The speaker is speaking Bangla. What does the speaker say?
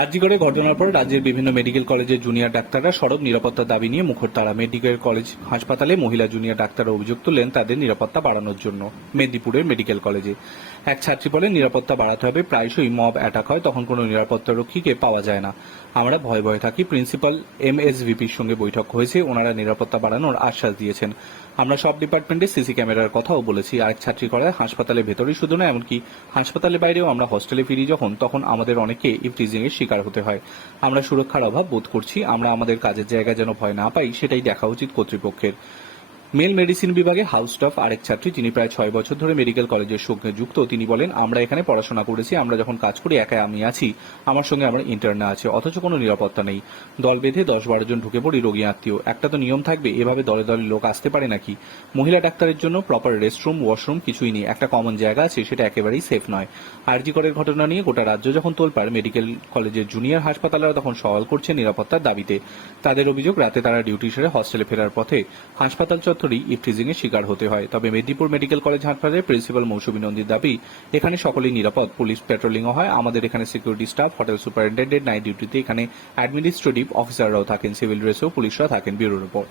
আরজিগড়ে ঘটনার পর রাজ্যের বিভিন্ন মেডিকেল কলেজের জুনিয়র ডাক্তাররা সড়ক নিরাপত্তার দাবি নিয়ে মুখর তারা মেডিকেল কলেজ হাসপাতালে মহিলা জুনিয়র ডাক্তাররা অভিযোগ তুললেন তাদের নিরাপত্তা বাড়ানোর জন্য মেদিনীপুরের মেডিকেল কলেজে। এক ছাত্রী বলেন, নিরাপত্তা বাড়াতে হবে, প্রায়শই মব অ্যাটাক হয়, তখন কোনো নিরাপত্তা রক্ষীকে পাওয়া যায় না। আমরা ভয়ে ভয়ে থাকি, প্রিন্সিপাল এম এস ভিপির সঙ্গে বৈঠক হয়েছে, ওনারা নিরাপত্তা বাড়ানোর আশ্বাস দিয়েছেন। আমরা সব ডিপার্টমেন্টে সিসি ক্যামেরার কথাও বলেছি। আরেক ছাত্রী করে হাসপাতালের ভেতরেই শুধু না, এমনকি হাসপাতালের বাইরেও আমরা হস্টেলে ফিরি যখন, তখন আমাদের অনেকে ইফটিজিং এর শিকার হতে হয়। আমরা সুরক্ষার অভাব বোধ করছি, আমরা আমাদের কাজের জায়গা যেন ভয় না পাই, সেটাই দেখা উচিত কর্তৃপক্ষের। মেল মেডিসিন বিভাগে হাউস স্টাফ আরেক ছাত্রী, যিনি প্রায় ছয় বছর ধরে মেডিকেল কলেজের সঙ্গে যুক্ত, তিনি বলেন, আমরা এখানে পড়াশোনা করেছি, আমরা যখন কাজ করি, একাই আমি আছি। আমার সঙ্গে আমার ইন্টারনা আছে, অথচ কোনো নিরাপত্তা নেই। দল বেঁধে দশ বারো জন ঢুকে পড়ি, রোগী আত্মীয়। একটা তো নিয়ম থাকবে, এভাবে দলে দলে লোক আসতে পারে নাকি? মহিলা ডাক্তারের জন্য প্রপার রেস্টরুম ওয়াশরুম কিছুই নেই। একটা কমন জায়গা আছে, সেটা একেবারেই সেফ নয়। আরজি করের ঘটনা নিয়ে গোটা রাজ্য যখন তোলপাড় মেডিকেল কলেজের জুনিয়র হাসপাতালেরা তখন সওয়াল করছে নিরাপত্তার দাবিতে। তাদের অভিযোগ, রাতে তারা ডিউটি সেরে হস্টেলে ফেরার পথে হাসপাতাল চত্বরেই ইফটিজিং এর শিকার হতে হয়। তবে মেদিনীপুর মেডিকেল কলেজ হাসপাতালের প্রিন্সিপাল মৌসুমী নন্দীর দাবি, এখানে সকলেই নিরাপদ। পুলিশ পেট্রোলিংও হয়। আমাদের এখানে security staff hotel superintendent night ডিউটিতে এখানে অ্যাডমিনিস্ট্রেটিভ অফিসাররাও থাকেন সিভিল ড্রেসেও পুলিশরা থাকেন ব্যুরো রিপোর্ট